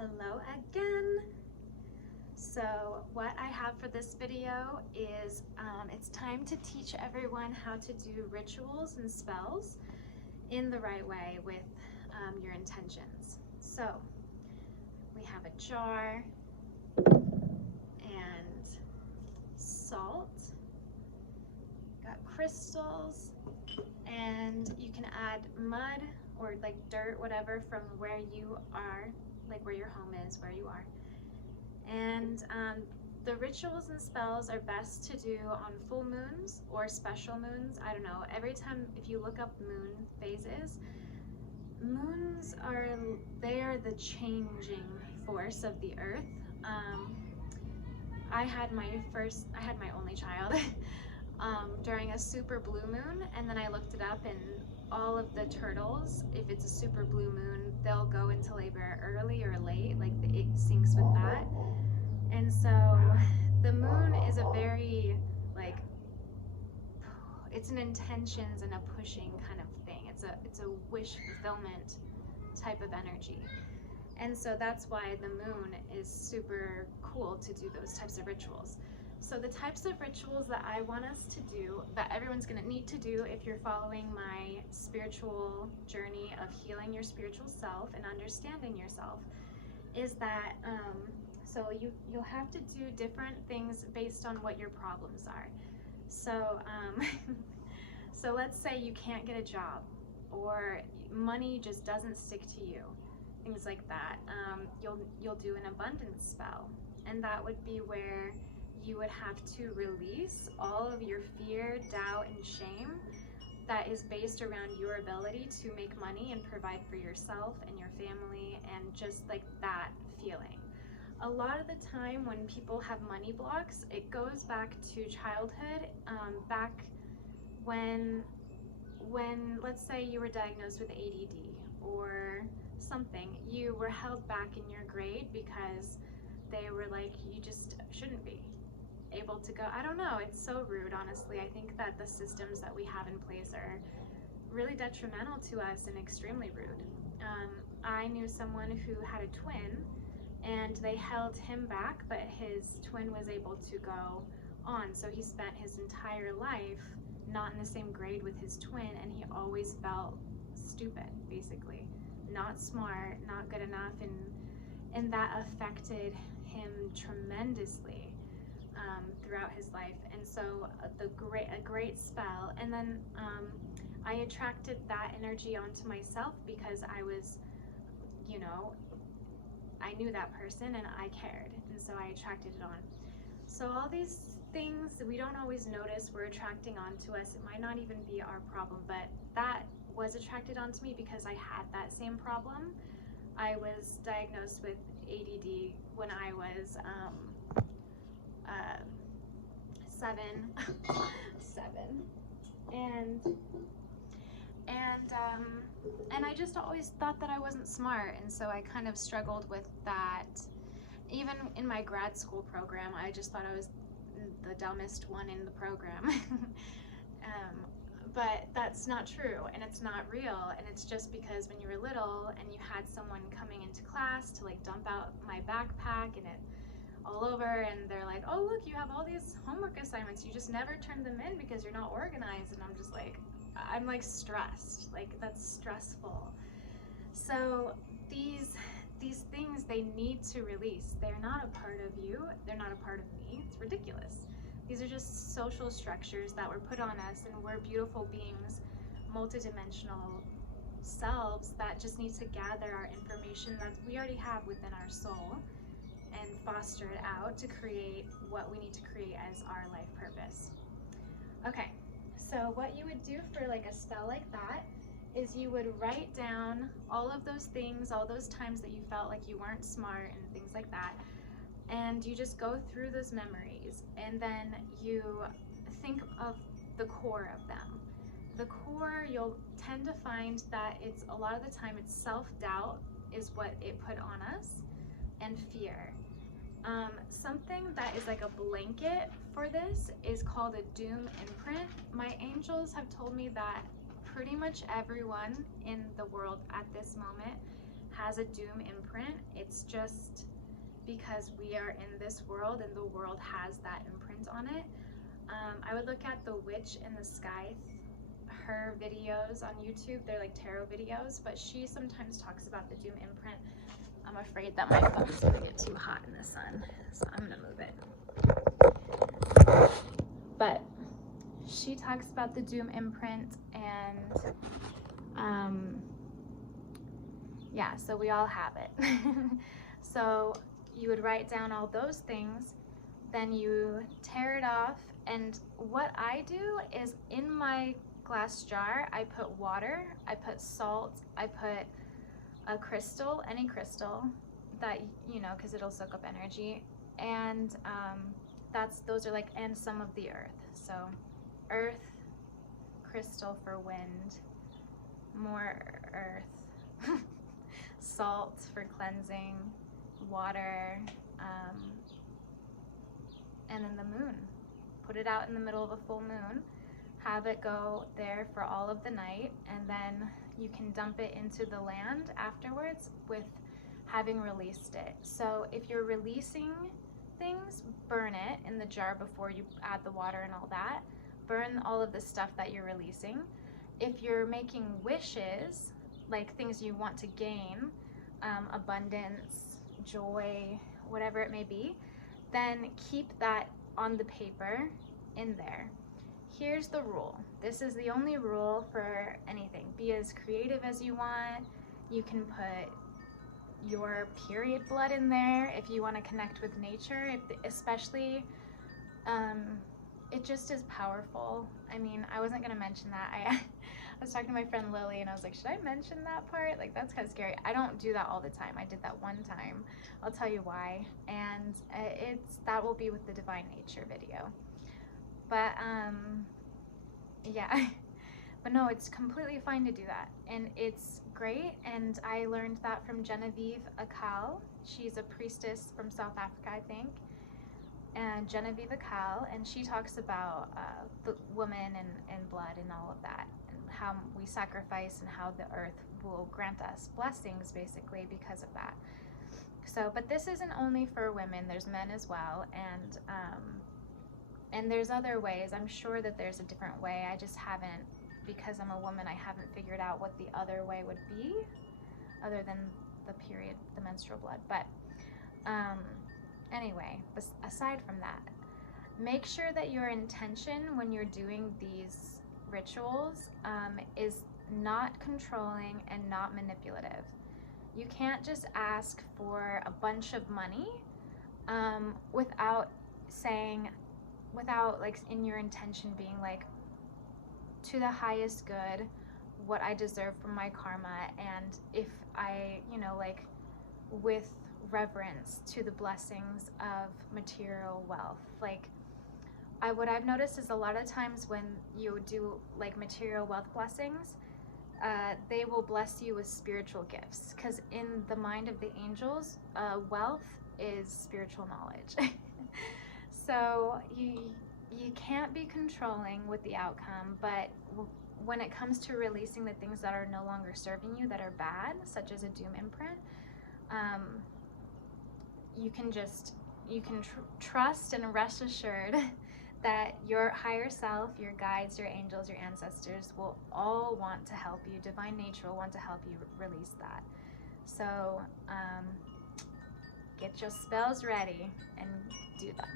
Hello again. So what I have for this video is it's time to teach everyone how to do rituals and spells in the right way with your intentions. So we have a jar and salt, got crystals, and you can add mud or like dirt, whatever, from where you are, like where your home is, where you are. And the rituals and spells are best to do on full moons or special moons. I don't know. Every time, if you look up moon phases, moons are the changing force of the earth. I had my only child during a super blue moon, and then I looked it up, and all of the turtles, if it's a super blue moon, they'll go into labor early or late, like it syncs with that. And so the moon is a very, like, it's an intentions and a pushing kind of thing. It's a wish fulfillment type of energy. And so that's why the moon is super cool to do those types of rituals. So the types of rituals that I want us to do, that everyone's gonna need to do if you're following my spiritual journey of healing your spiritual self and understanding yourself, is that so you'll have to do different things based on what your problems are. So so let's say you can't get a job, or money just doesn't stick to you, things like that. You'll do an abundance spell, and that would be where you would have to release all of your fear, doubt, and shame that is based around your ability to make money and provide for yourself and your family, and just like that feeling. A lot of the time when people have money blocks, it goes back to childhood, back when let's say you were diagnosed with ADD or something, you were held back in your grade because they were like, you just shouldn't be able to go. I don't know, it's so rude, honestly. I think that the systems that we have in place are really detrimental to us and extremely rude. I knew someone who had a twin, and they held him back, but his twin was able to go on. So he spent his entire life not in the same grade with his twin, and he always felt stupid, basically. Not smart, not good enough, and that affected him tremendously throughout his life. And so a great spell, and then I attracted that energy onto myself because I was, I knew that person and I cared, and so I attracted it on. So all these things that we don't always notice we're attracting onto us, it might not even be our problem, but that was attracted onto me because I had that same problem. I was diagnosed with ADD when I was 7, and I just always thought that I wasn't smart, and so I kind of struggled with that. Even in my grad school program, I just thought I was the dumbest one in the program. But that's not true, and it's not real, and it's just because when you were little and you had someone coming into class to like dump out my backpack and it all over, and they're like, oh look, you have all these homework assignments, you just never turn them in because you're not organized, and I'm just like, I'm like stressed, like that's stressful. So these things, they need to release. They're not a part of you, they're not a part of me. It's ridiculous. These are just social structures that were put on us, and we're beautiful beings, multidimensional selves that just need to gather our information that we already have within our soul and foster it out to create what we need to create as our life purpose. Okay, so what you would do for like a spell like that is you would write down all of those things, all those times that you felt like you weren't smart and things like that, and you just go through those memories, and then you think of the core of them. The core, you'll tend to find that it's a lot of the time it's self-doubt is what it put on us, and fear. Something that is like a blanket for this is called a doom imprint. My angels have told me that pretty much everyone in the world at this moment has a doom imprint. It's just because we are in this world and the world has that imprint on it. I would look at the Witch in the Sky, her videos on YouTube. They're like tarot videos, but she sometimes talks about the doom imprint. I'm afraid that my phone's gonna get too hot in the sun, so I'm gonna move it. But she talks about the doom imprint, and yeah, so we all have it. So you would write down all those things, then you tear it off, and what I do is in my glass jar, I put water, I put salt, I put a crystal, any crystal that, you know, because it'll soak up energy, and those are like, and some of the earth. So earth, crystal for wind, more earth, salt for cleansing, water, and then the moon. Put it out in the middle of a full moon, have it go there for all of the night, and then you can dump it into the land afterwards with having released it. So if you're releasing things, burn it in the jar before you add the water and all that. Burn all of the stuff that you're releasing. If you're making wishes, like things you want to gain, abundance, joy, whatever it may be, then keep that on the paper in there. Here's the rule. This is the only rule for anything. Be as creative as you want. You can put your period blood in there if you want to connect with nature, especially it just is powerful. I mean, I wasn't going to mention that. I was talking to my friend Lily and I was like, should I mention that part? Like, that's kind of scary. I don't do that all the time. I did that one time. I'll tell you why. And that will be with the Divine Nature video. But yeah, but no, it's completely fine to do that. And it's great. And I learned that from Genevieve Akal. She's a priestess from South Africa, I think. And Genevieve Akal, and she talks about the woman and blood and all of that, and how we sacrifice and how the earth will grant us blessings basically because of that. So, but this isn't only for women, there's men as well, and there's other ways. I'm sure that there's a different way. I just haven't, because I'm a woman, I haven't figured out what the other way would be, other than the period, the menstrual blood. But anyway, aside from that, make sure that your intention when you're doing these rituals is not controlling and not manipulative. You can't just ask for a bunch of money without like in your intention being like, to the highest good, what I deserve from my karma, and if I, you know, like with reverence to the blessings of material wealth. Like what I've noticed is a lot of times when you do like material wealth blessings, they will bless you with spiritual gifts, because in the mind of the angels, wealth is spiritual knowledge. So you can't be controlling with the outcome, but when it comes to releasing the things that are no longer serving you, that are bad, such as a doom imprint, you can trust and rest assured that your higher self, your guides, your angels, your ancestors will all want to help you. Divine Nature will want to help you release that. So get your spells ready and do them.